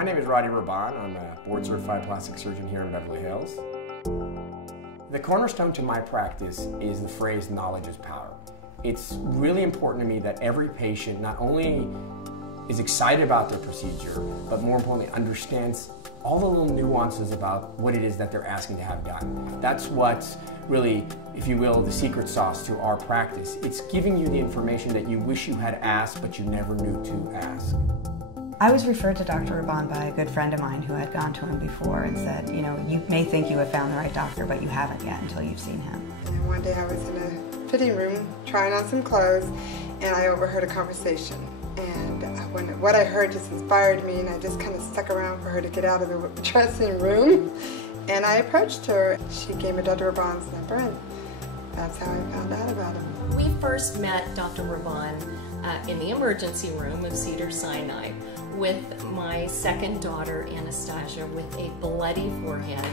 My name is Rady Rahban. I'm a board-certified plastic surgeon here in Beverly Hills. The cornerstone to my practice is the phrase, knowledge is power. It's really important to me that every patient not only is excited about their procedure, but more importantly understands all the little nuances about what it is that they're asking to have done. That's what's really, if you will, the secret sauce to our practice. It's giving you the information that you wish you had asked, but you never knew to ask. I was referred to Dr. Rahban by a good friend of mine who had gone to him before and said, you know, you may think you have found the right doctor, but you haven't yet until you've seen him. And one day I was in a fitting room trying on some clothes, and I overheard a conversation. And what I heard just inspired me, and I just kind of stuck around for her to get out of the dressing room. And I approached her. She gave me Dr. Rahban's number, and that's how I found out about him. We first met Dr. Rahban in the emergency room of Cedars-Sinai with my second daughter, Anastasia, with a bloody forehead.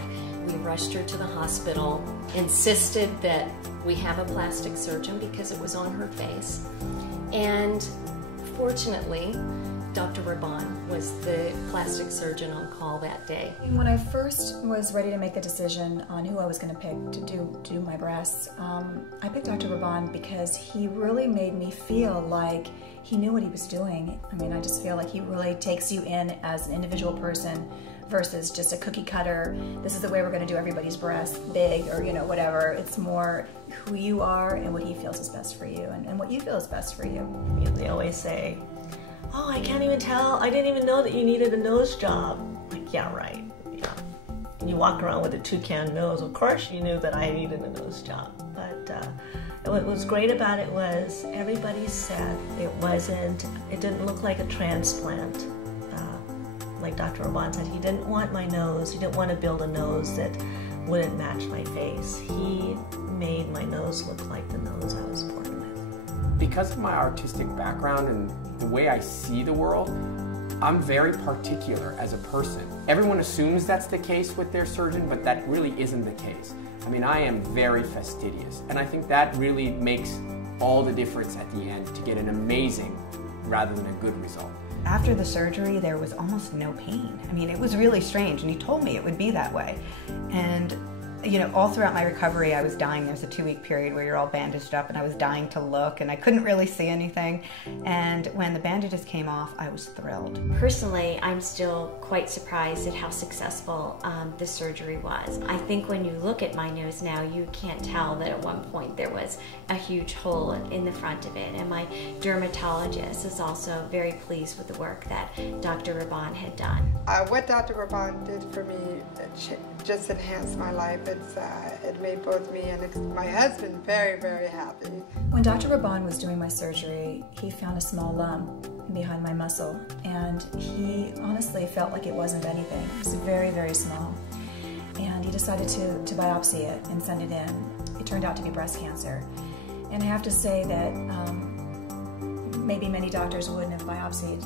We rushed her to the hospital, insisted that we have a plastic surgeon because it was on her face. And fortunately, Dr. Rahban was the plastic surgeon on call that day. When I first was ready to make the decision on who I was going to pick to do my breasts, I picked Dr. Rahban because he really made me feel like he knew what he was doing. I mean, I just feel like he really takes you in as an individual person versus just a cookie cutter, this is the way we're going to do everybody's breasts, big or, you know, whatever. It's more who you are and what he feels is best for you and what you feel is best for you. They always say, oh, I can't even tell, I didn't even know that you needed a nose job. Like, yeah, right, yeah. And you walk around with a toucan nose, of course you knew that I needed a nose job. But what was great about it was everybody said it didn't look like a transplant. Like Dr. Rahban said, he didn't want my nose, he didn't want to build a nose that wouldn't match my face. He made my nose look like the nose I was born with. Because of my artistic background and the way I see the world, I'm very particular as a person. Everyone assumes that's the case with their surgeon, but that really isn't the case. I mean, I am very fastidious, and I think that really makes all the difference at the end to get an amazing rather than a good result. After the surgery, there was almost no pain. I mean, it was really strange, and he told me it would be that way. And you know, all throughout my recovery, I was dying. There's a 2-week period where you're all bandaged up, and I was dying to look, and I couldn't really see anything. And when the bandages came off, I was thrilled. Personally, I'm still quite surprised at how successful the surgery was. I think when you look at my nose now, you can't tell that at one point there was a huge hole in the front of it. And my dermatologist is also very pleased with the work that Dr. Rahban had done. What Dr. Rahban did for me just enhanced my life. It made both me and my husband very, very happy. When Dr. Rahban was doing my surgery, he found a small lump behind my muscle, and he honestly felt like it wasn't anything. It was very, very small. And he decided to biopsy it and send it in. It turned out to be breast cancer. And I have to say that maybe many doctors wouldn't have biopsied,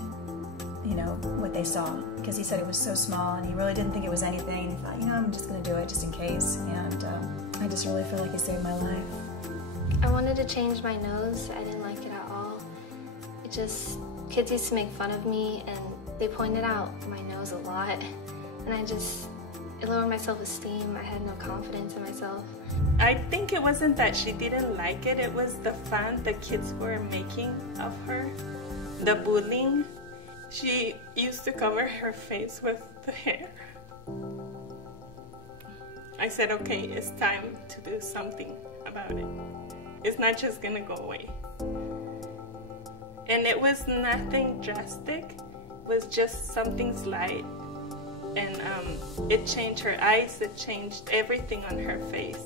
you know, what they saw, because he said it was so small and he really didn't think it was anything. He thought, you know, I'm just going to do it just in case. And I just really feel like he saved my life. I wanted to change my nose. I didn't like it at all. Kids used to make fun of me, and they pointed out my nose a lot. And it lowered my self-esteem. I had no confidence in myself. I think it wasn't that she didn't like it. It was the fun the kids were making of her, the bullying. She used to cover her face with the hair. I said, okay, it's time to do something about it. It's not just gonna go away. And it was nothing drastic. It was just something slight. And it changed her eyes, it changed everything on her face.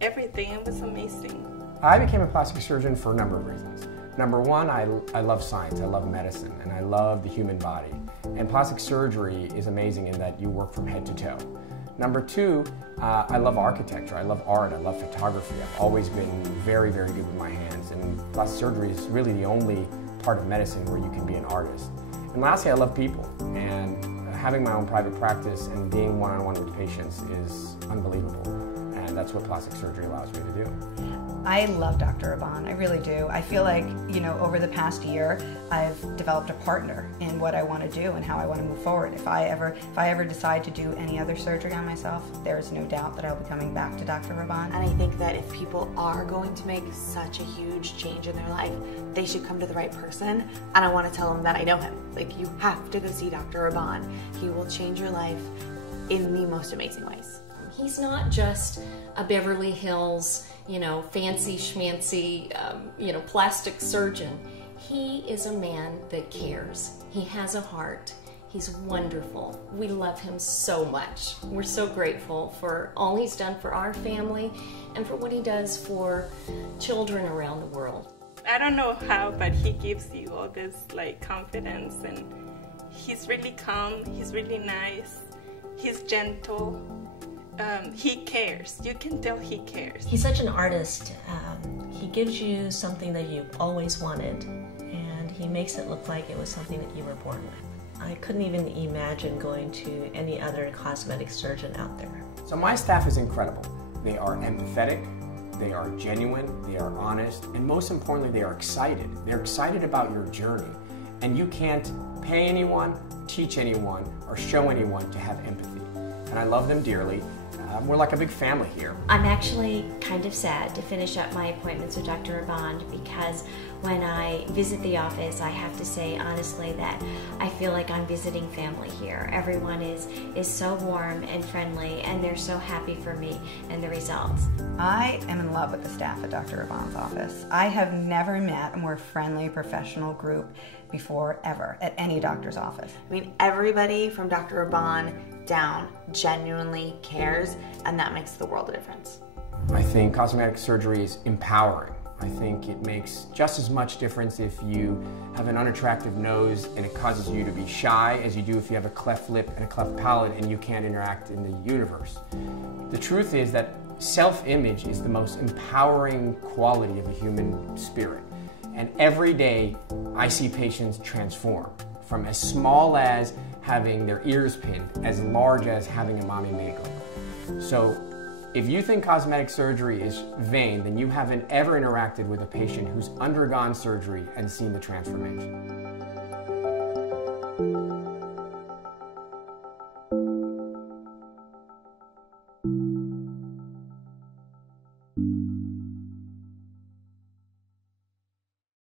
Everything, it was amazing. I became a plastic surgeon for a number of reasons. Number one, I love science, I love medicine, and I love the human body. And plastic surgery is amazing in that you work from head to toe. Number two, I love architecture, I love art, I love photography. I've always been very, very good with my hands, and plastic surgery is really the only part of medicine where you can be an artist. And lastly, I love people, and having my own private practice and being one-on-one with patients is unbelievable. And that's what plastic surgery allows me to do. I love Dr. Rahban, I really do. I feel like, you know, over the past year, I've developed a partner in what I want to do and how I want to move forward. If I ever decide to do any other surgery on myself, there's no doubt that I'll be coming back to Dr. Rahban. And I think that if people are going to make such a huge change in their life, they should come to the right person. And I want to tell them that I know him. Like, you have to go see Dr. Rahban. He will change your life in the most amazing ways. He's not just a Beverly Hills, you know, fancy schmancy, you know, plastic surgeon. He is a man that cares. He has a heart. He's wonderful. We love him so much. We're so grateful for all he's done for our family and for what he does for children around the world. I don't know how, but he gives you all this like confidence, and he's really calm, he's really nice, he's gentle. He cares. You can tell he cares. He's such an artist. He gives you something that you've always wanted, and he makes it look like it was something that you were born with. I couldn't even imagine going to any other cosmetic surgeon out there. So my staff is incredible. They are empathetic, they are genuine, they are honest, and most importantly, they are excited. They're excited about your journey. And you can't pay anyone, teach anyone, or show anyone to have empathy. And I love them dearly. We're like a big family here. I'm actually kind of sad to finish up my appointments with Dr. Rahban because when I visit the office, I have to say honestly that I feel like I'm visiting family here. Everyone is so warm and friendly, and they're so happy for me and the results. I am in love with the staff at Dr. Rahban's office. I have never met a more friendly professional group before, ever, at any doctor's office. I mean, everybody from Dr. Rahban down genuinely cares, and that makes the world a difference. I think cosmetic surgery is empowering. I think it makes just as much difference if you have an unattractive nose and it causes you to be shy as you do if you have a cleft lip and a cleft palate and you can't interact in the universe. The truth is that self-image is the most empowering quality of a human spirit. And every day I see patients transform from as small as having their ears pinned, as large as having a mommy makeover. So if you think cosmetic surgery is vain, then you haven't ever interacted with a patient who's undergone surgery and seen the transformation.